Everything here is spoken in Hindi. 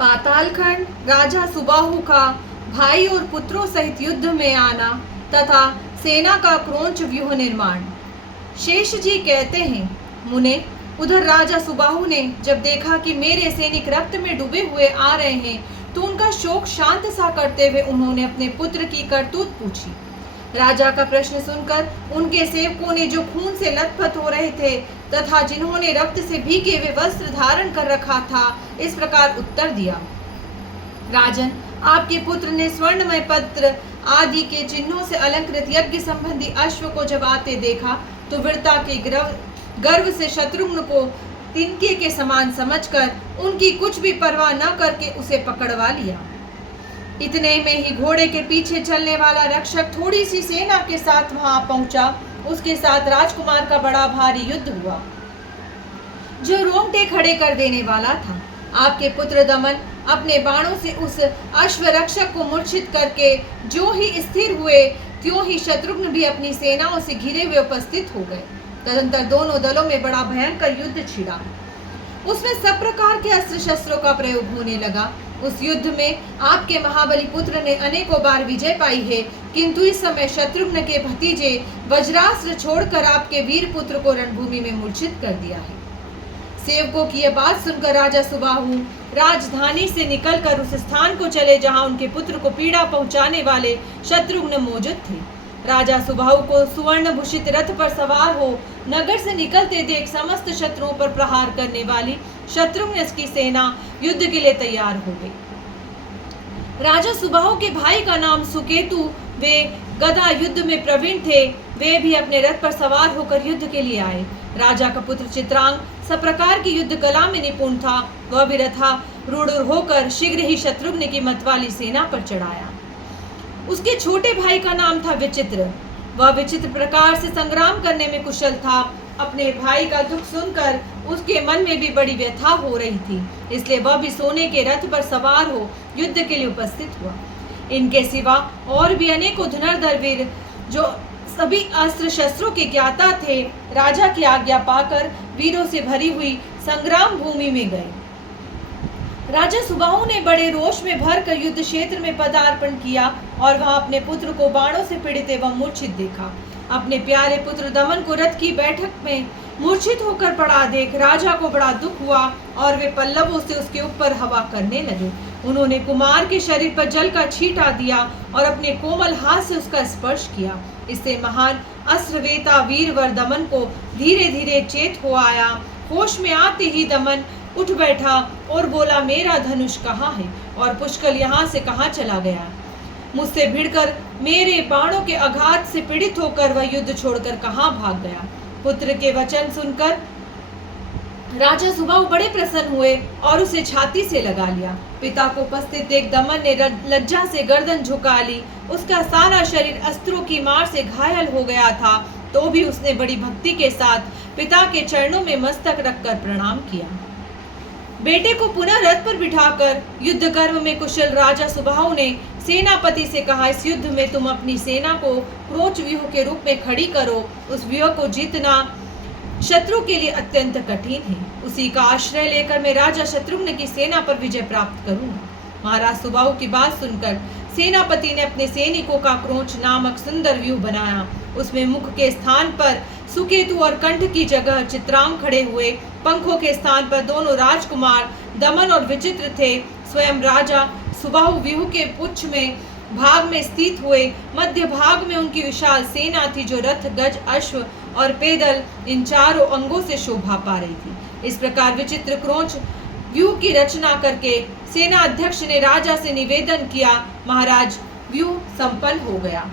पातालखंड राजा सुबाहु का भाई और पुत्रों सहित युद्ध में आना तथा सेना का क्रोंच व्यूह निर्माण। शेष जी कहते हैं, मुने, उधर राजा सुबाहु ने जब देखा कि मेरे सैनिक रक्त में डूबे हुए आ रहे हैं तो उनका शोक शांत सा करते हुए उन्होंने अपने पुत्र की करतूत पूछी। राजा का प्रश्न सुनकर उनके सेवकों ने, जो खून से लथपथ हो रहे थे तथा जिन्होंने रक्त से भीगे हुए वस्त्र धारण कर रखा था, इस प्रकार उत्तर दिया। राजन, आपके पुत्र ने स्वर्णमय पत्र आदि के चिन्हों से अलंकृत यज्ञ संबंधी अश्व को जब आते देखा तो वीरता के गर्व से शत्रुघ्न को तिनके के समान समझकर उनकी कुछ भी परवाह न करके उसे पकड़वा लिया। इतने में ही घोड़े के पीछे चलने वाला रक्षक थोड़ी सी सेना के साथ वहां पहुंचा। उसके साथ राजकुमार का बड़ा भारी युद्ध हुआ जो रोंगटे खड़े कर देने वाला था। आपके पुत्र दमन अपने बाणों से उस अश्व रक्षक को मूर्छित करके जो ही स्थिर हुए त्यों ही शत्रुघ्न भी अपनी सेनाओं से घिरे हुए उपस्थित हो गए। तदंतर दोनों दलों में बड़ा भयंकर युद्ध छिड़ा। उसमें सब प्रकार के अस्त्र शस्त्रों का प्रयोग होने लगा। उस युद्ध में आपके महाबली पुत्र ने अनेकों बार विजय पाई है, किंतु इस समय शत्रुघ्न के भतीजे वज्रास्त्र छोड़कर आपके वीर पुत्र को रणभूमि में मूर्छित कर दिया है। सेवकों की यह बात सुनकर राजा सुबाहु राजधानी से निकलकर उस स्थान को चले जहां उनके पुत्र को पीड़ा पहुंचाने वाले शत्रुघ्न मौजूद थे। राजा सुबाहु को सुवर्ण भूषित रथ पर सवार हो नगर से निकलते देख समस्त शत्रुओं पर प्रहार करने वाली शत्रुघ्न की सेना युद्ध के लिए तैयार हो गई। राजा सुबाहु के भाई का नाम सुकेतु, वे गदा युद्ध में प्रवीण थे। वे भी अपने रथ पर सवार होकर युद्ध के लिए आए। राजा का पुत्र चित्रांग सब प्रकार की युद्ध कला में निपुण था। वह भी रथारूढ़ होकर शीघ्र ही शत्रुघ्न की मतवाली सेना पर चढ़ाया। उसके छोटे भाई का नाम था विचित्र। वह विचित्र प्रकार से संग्राम करने में कुशल था। अपने भाई का दुख सुनकर उसके मन में भी बड़ी व्यथा हो रही थी, इसलिए वह भी सोने के रथ पर सवार हो युद्ध के लिए उपस्थित हुआ। इनके सिवा और भी अनेकों धनुर्धर वीर जो सभी अस्त्र शस्त्रों के ज्ञाता थे, राजा की आज्ञा पाकर वीरों से भरी हुई संग्राम भूमि में गए। राजा सुबाहु ने बड़े रोष में भरकर युद्ध क्षेत्र में पदार्पण किया और वहां अपने पुत्र को बाणों से पीड़ित एवं मूर्छित देखा। अपने प्यारे पुत्र दमन को रथ की बैठक में मूर्छित होकर पड़ा देख राजा को बड़ा दुख हुआ और वे पल्लवों से उसके ऊपर हवा करने लगे। उन्होंने कुमार के शरीर पर जल का छींटा दिया और अपने कोमल हाथ से उसका स्पर्श किया। इससे महान अस्त्रवेता वीरवर दमन को धीरे धीरे चेत हो आया। होश में आते ही दमन उठ बैठा और बोला, मेरा धनुष कहाँ है और पुष्कल यहाँ से कहाँ चला गया? मुझसे भिड़कर मेरे बाणों के आघात से पीड़ित होकर वह युद्ध छोड़कर कहाँ भाग गया? पुत्र के वचन सुनकर राजा सुबाहु बड़े प्रसन्न हुए और उसे छाती से लगा लिया। पिता को उपस्थित देख दमन ने लज्जा से गर्दन झुका ली। उसका सारा शरीर अस्त्रों की मार से घायल हो गया था, तो भी उसने बड़ी भक्ति के साथ पिता के चरणों में मस्तक रखकर प्रणाम किया। बेटे को पुनः रथ पर बिठाकर युद्ध कर्म में कुशल राजा सुबाहु ने सेनापति से कहा, इस युद्ध में तुम अपनी सेना को क्रोच व्यूह के रूप में खड़ी करो। उस व्यूह को जीतना शत्रु के लिए अत्यंत कठिन है। उसी का आश्रय लेकर मैं राजा शत्रुघ्न की सेना पर विजय प्राप्त करूंगा। महाराज सुबाहु की बात सुनकर सेनापति ने अपने सैनिकों का क्रोच नामक सुंदर व्यूह बनाया। उसमें मुख के स्थान पर सुकेतु और कंठ की जगह चित्रांग खड़े हुए। पंखों के स्थान पर दोनों राजकुमार दमन और विचित्र थे। स्वयं राजा सुबाहु व्यूह के पुच्छ में भाग में स्थित हुए। मध्य भाग में उनकी विशाल सेना थी, जो रथ, गज, अश्व और पैदल इन चारों अंगों से शोभा पा रही थी। इस प्रकार विचित्र क्रोच व्यूह की रचना करके सेना अध्यक्ष ने राजा से निवेदन किया। महाराज, व्यूह संपन्न हो गया।